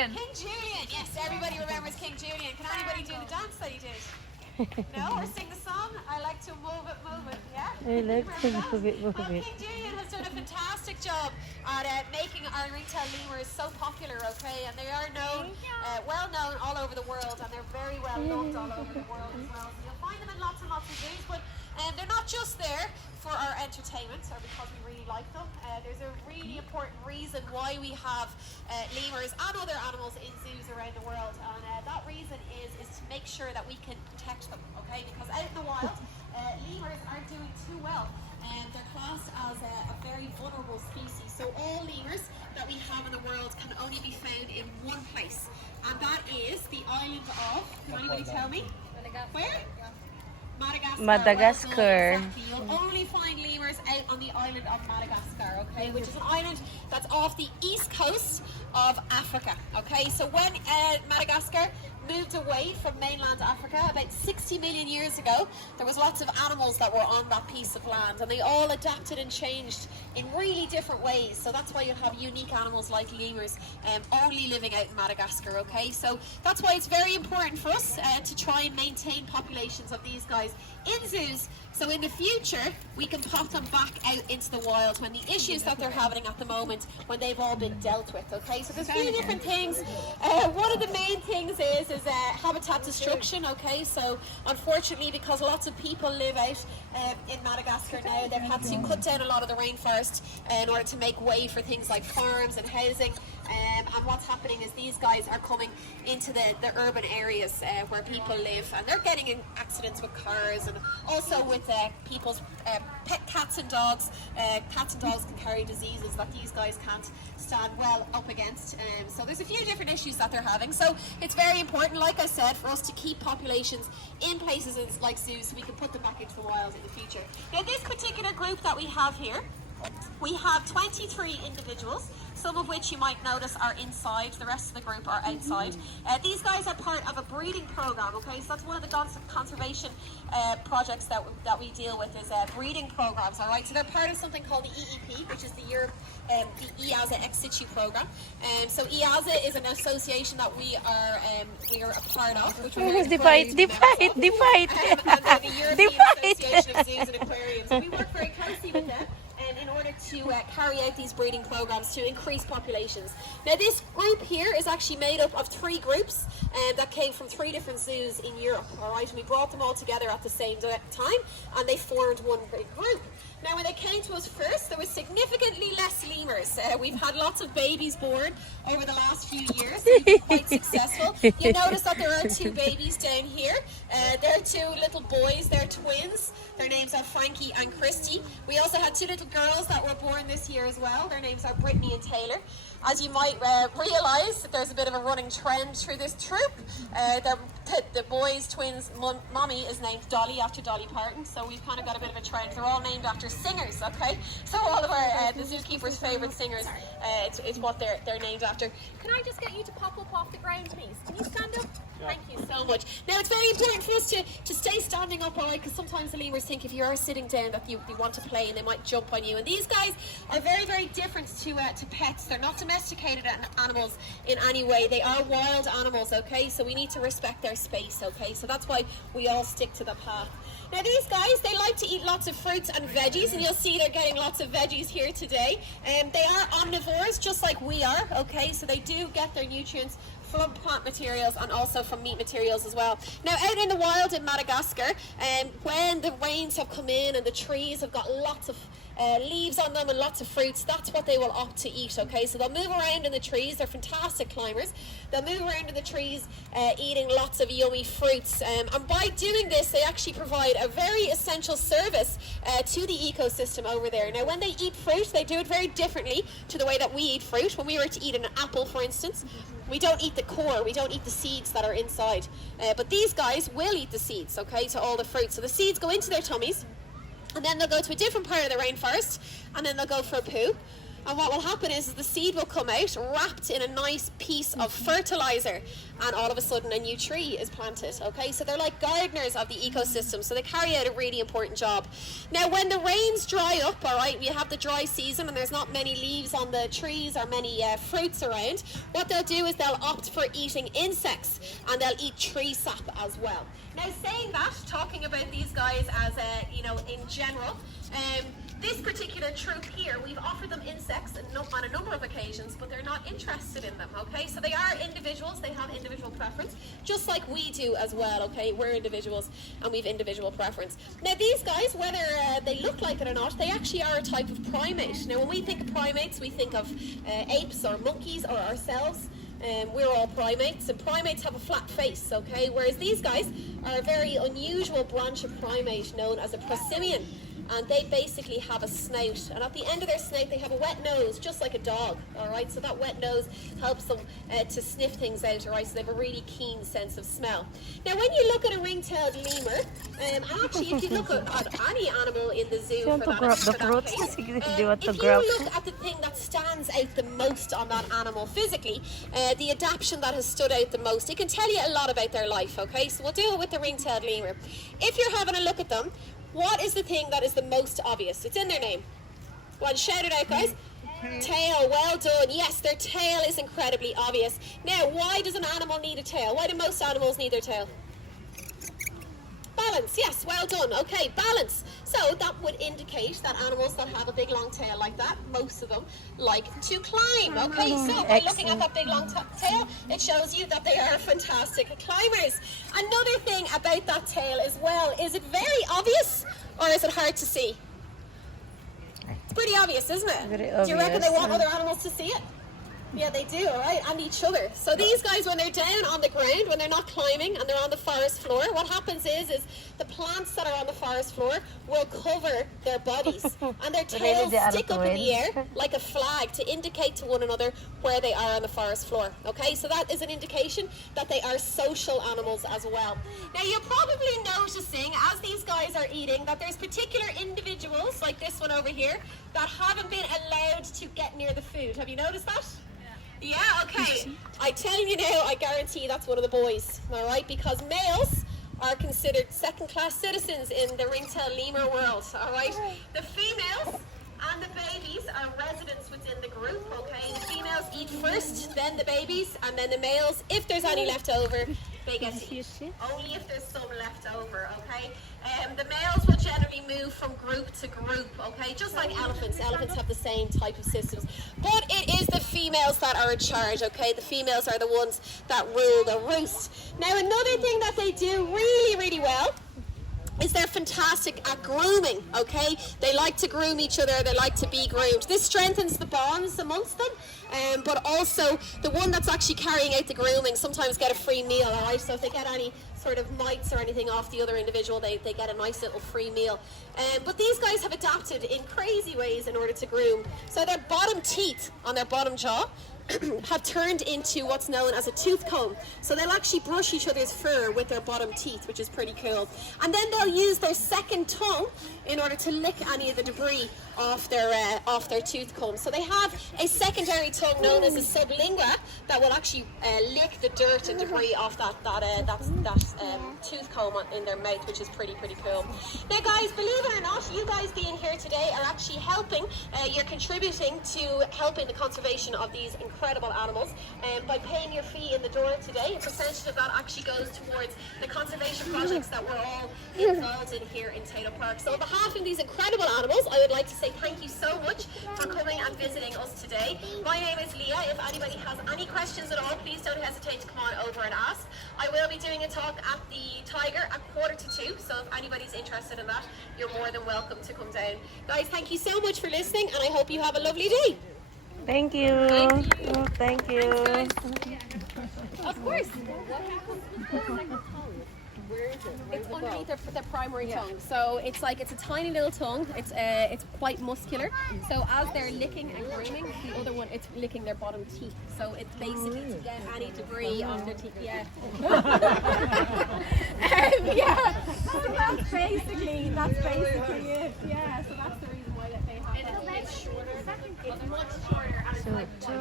Julian. King Julian, yes, everybody remembers King Julian. Can anybody do the dance that he did? No, or sing the song? I like to move it, yeah? I like to move it. Well, King Julian has done a fantastic job at making our ringtail lemurs so popular, okay? And they are known, well known all over the world, and they're very well loved all over the world as well. So you'll find them in lots and lots of zoos, but they're not just there for our entertainment or because we really like them. There's a really important reason why we have lemurs and other animals in zoos around the world, and that reason is to make sure that we can protect them, okay? Because out in the wild, lemurs aren't doing too well, and they're classed as a very vulnerable species. So all lemurs that we have in the world can only be found in one place, and that is the island of, can anybody tell me? Where? Madagascar. Madagascar. Well, exactly. You'll only find lemurs out on the island of Madagascar, okay, which is an island that's off the east coast of Africa, okay? So when Madagascar moved away from mainland Africa about 60 million years ago, there was lots of animals that were on that piece of land, and they all adapted and changed in really different ways. So that's why you have unique animals like lemurs only living out in Madagascar, okay? So that's why it's very important for us to try and maintain populations of these guys in zoos, so in the future we can pop them back out into the wild when the issues that they're having at the moment, when they've all been dealt with, okay? So there's a few different things. One of the main things is habitat destruction, okay? So unfortunately, because lots of people live out in Madagascar now, they've had to cut down a lot of the rainforest in order to make way for things like farms and housing. And what's happening is these guys are coming into the urban areas where people live, and they're getting in accidents with cars and also with people's pet cats and dogs. Cats and dogs can carry diseases that these guys can't stand well up against. So there's a few different issues that they're having. So it's very important, like I said, for us to keep populations in places like zoos so we can put them back into the wild in the future. Now this particular group that we have here, we have 23 individuals, some of which you might notice are inside, the rest of the group are outside. These guys are part of a breeding program, okay? So that's one of the conservation projects that we deal with is breeding programs, all right? So they're part of something called the EEP, which is the EAZA xxoo program. So EAZA is an association that we are a part of, which we're The fight. and they're the European Association of Zoos and Aquariums. So we work very closely with them in order to carry out these breeding programs to increase populations. Now this group here is actually made up of 3 groups that came from 3 different zoos in Europe, alright, and we brought them all together at the same time and they formed one big group. Now when they came to us first, there was significantly less lemurs. We've had lots of babies born over the last few years, so we've been quite successful. You notice that there are 2 babies down here. They're 2 little boys, they're twins. Their names are Frankie and Christy. We also had 2 little girls that were born this year as well. Their names are Brittany and Taylor. As you might realise, there's a bit of a running trend through this troop. The boys' twins' mommy is named Dolly after Dolly Parton, so we've kind of got a bit of a trend. They're all named after singers, okay? So all of our the zookeepers' favourite singers is what they're named after. Can I just get you to pop up off the ground, please? Can you stand up? Thank you so much. Now it's very important for us to stay standing up, alright, because sometimes the lemurs think if you are sitting down that you want to play and they might jump on you. And these guys are very, very different to pets. They're not domesticated animals in any way. They are wild animals, okay? So we need to respect their space, okay? So that's why we all stick to the path. Now these guys, they like to eat lots of fruits and veggies, and you'll see they're getting lots of veggies here today. They are omnivores, just like we are, okay? So they do get their nutrients from plant materials and also from meat materials as well. Now out in the wild in Madagascar, when the rains have come in and the trees have got lots of leaves on them and lots of fruits, that's what they will opt to eat, okay? So they'll move around in the trees. They're fantastic climbers. They'll move around in the trees eating lots of yummy fruits, and by doing this they actually provide a very essential service to the ecosystem over there. Now when they eat fruit, they do it very differently to the way that we eat fruit. When we were to eat an apple, for instance, we don't eat the core, we don't eat the seeds that are inside, but these guys will eat the seeds, okay, to all the fruit. So the seeds go into their tummies, and then they'll go to a different part of the rainforest, and then they'll go for a poo. And what will happen is the seed will come out wrapped in a nice piece of fertilizer, and all of a sudden a new tree is planted. Okay, so they're like gardeners of the ecosystem, so they carry out a really important job. Now when the rains dry up, all right, we have the dry season and there's not many leaves on the trees or many fruits around, what they'll do is they'll opt for eating insects, and they'll eat tree sap as well. Now saying that, talking about these guys as you know, in general, this particular troop here, we've offered them insects on a number of occasions, but they're not interested in them, okay? So they are individuals, they have individual preference, just like we do as well, okay? We're individuals and we've individual preference. Now these guys, whether they look like it or not, they actually are a type of primate. Now when we think of primates, we think of apes or monkeys or ourselves. We're all primates, and primates have a flat face, okay? Whereas these guys are a very unusual branch of primate known as a prosimian. And they basically have a snout, and at the end of their snout they have a wet nose, just like a dog, alright? So that wet nose helps them to sniff things out, alright? So they have a really keen sense of smell. Now when you look at a ring-tailed lemur, and actually if you look at any animal in the zoo, if you look at the thing that stands out the most on that animal physically, the adaptation that has stood out the most, it can tell you a lot about their life, okay? So we'll do it with the ring-tailed lemur. If you're having a look at them, what is the thing that is the most obvious? It's in their name. Go on, shout it out, guys. Tail, well done. Yes, their tail is incredibly obvious. Now, why does an animal need a tail? Why do most animals need their tail? Balance, yes, well done. Okay, balance. So that would indicate that animals that have a big long tail like that, most of them like to climb. Okay, so by looking at that big long tail, it shows you that they are fantastic climbers. Another thing about that tail as well, is it very obvious or is it hard to see? It's pretty obvious, isn't it? Do you reckon they want other animals to see it? Yeah, they do, right? And each other. So these guys, when they're down on the ground, when they're not climbing and they're on the forest floor, what happens is the plants that are on the forest floor will cover their bodies, and their tails stick up in the air like a flag to indicate to one another where they are on the forest floor. Okay, so that is an indication that they are social animals as well. Now you're probably noticing as these guys are eating that there's particular individuals like this one over here that haven't been allowed to get near the food. Have you noticed that? Yeah, okay. I tell you now, I guarantee that's one of the boys, all right? Because males are considered second-class citizens in the ring-tailed lemur world, all right? The females and the babies are residents within the group, okay? The females eat first, then the babies, and then the males, if there's any left over, they get to eat. Only if there's some left over, okay? The males will generally move from group to group, okay? Just like elephants. Elephants have the same type of systems. But it is the females that are in charge, okay? The females are the ones that rule the roost. Now, another thing that they do really, really well is they're fantastic at grooming, okay? They like to groom each other, they like to be groomed. This strengthens the bonds amongst them, but also the one that's actually carrying out the grooming sometimes get a free meal, all right? So if they get any sort of mites or anything off the other individual, they get a nice little free meal. But these guys have adapted in crazy ways in order to groom. So their bottom teeth on their bottom jaw have turned into what's known as a tooth comb. So they'll actually brush each other's fur with their bottom teeth, which is pretty cool. And then they'll use their second tongue in order to lick any of the debris off their tooth comb. So they have a secondary tongue known as a sublingua that will actually lick the dirt and debris off that tooth comb in their mouth, which is pretty cool. Now guys, believe it or not, you guys being here today are actually helping, you're contributing to helping the conservation of these incredible animals, by paying your fee in the door today. A percentage of that actually goes towards the conservation projects that we're all involved in here in Tato Park. So on behalf of these incredible animals, I would like to say thank you so much for coming and visiting us today. My name is Leah. If anybody has any questions at all, please don't hesitate to come on over and ask. I will be doing a talk at the Tiger at 1:45, so if anybody's interested in that, you're more than welcome to come down. Guys, thank you so much for listening, and I hope you have a lovely day. Thank you. Thank you. Of course. It's underneath their primary tongue. So it's a tiny little tongue. It's quite muscular. So as they're licking and grooming, the other one, it's licking their bottom teeth. So it's basically to get any debris on their teeth. Yeah. Yeah. So that's basically it. Yeah. So that's the reason why that they have. It's shorter. It's much shorter. And So, it's like 2,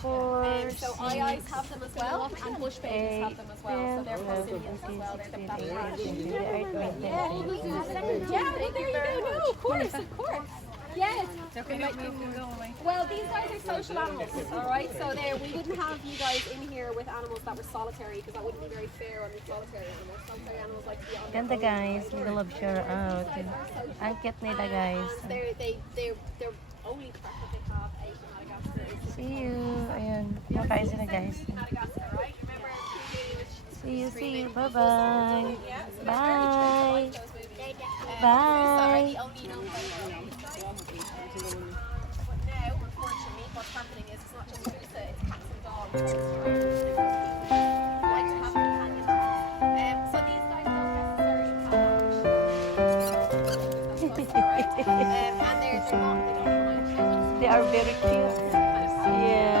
4, so eyes have them as well, and bush babies have them as well. So they're Brazilians as well. They're the best. Yeah, well, there you go. No, of course, of course. Yes. Well, these guys are social animals, all right? So we wouldn't have you guys in here with animals that were solitary because that wouldn't be very fair on the solitary animals. Solitary animals like to be on their Ganda own. guys, nag-love shout out. Ang cute nila guys. And they're only threat that they have out in Madagascar is See you. Ayan, makain sila guys. Madagascar, right? Remember See you. Bye-bye. Bye. Bye. Sorry, the only known But now, unfortunately, what's happening is it's not just Musa, it's cats and dogs. They like to have companions. So these guys don't necessarily have and they're not, they don't mind. They are very cute. Yeah.